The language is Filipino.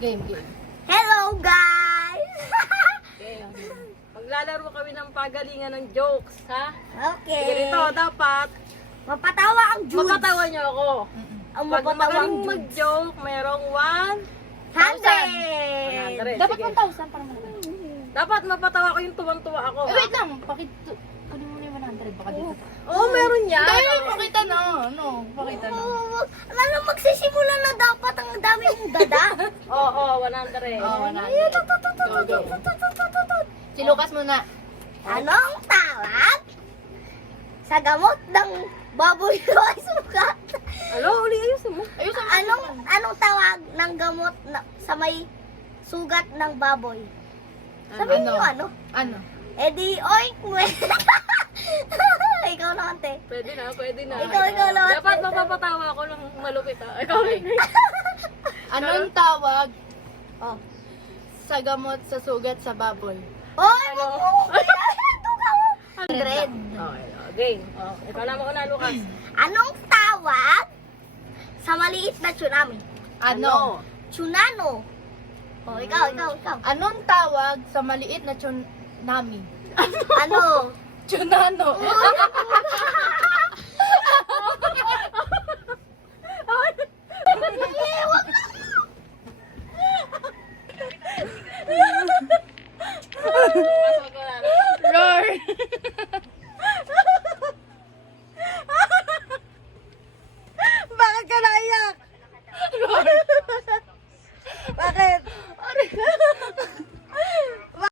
Game. Hello guys! Okay. Maglalaro kami ng pagalingan ng jokes, ha? Okay. Sige rito, dapat Mapatawa ang Judes. mapatawa niyo ako. Ang Pag mapatawa ang magaling Judes. mag-joke, merong 100! 100. Dapat Sige. 1,000 para malaki. Dapat mapatawa ko yung tuwang-tuwa ako. Eh, wait lang. Kunin mo na yung 100. Baka dito. Oo, meron yan. Dahil, pakita na. Ano? Pakita na. Ano, magsisimula na dapat ang dami mong dada. Oo, 100. Oh, 100. Go, go. Si Lucas muna. Anong tawag sa gamot ng baboy ay sugat? Alo, uli, ayusin mo. Ayusin mo. Anong tawag ng gamot sa may sugat ng baboy? Sabihin niyo ano? Ano? Eh di ointment. Ikaw naman, te. Pwede na. Ikaw naman. Dapat mapapatawa ko lang malupit, ha? Ikaw rin. Anong tawag Oh. sa gamot sa sugat sa baboy? Oy, Ano? ito ka mo. 100. Okay, game. Oh, ikaw naman ko na, Lucas. Anong tawag sa maliit na tsunami? Ano? Tsunano. Oh, ikaw. Anong tawag sa maliit na tsunami? Ano? Tsunano.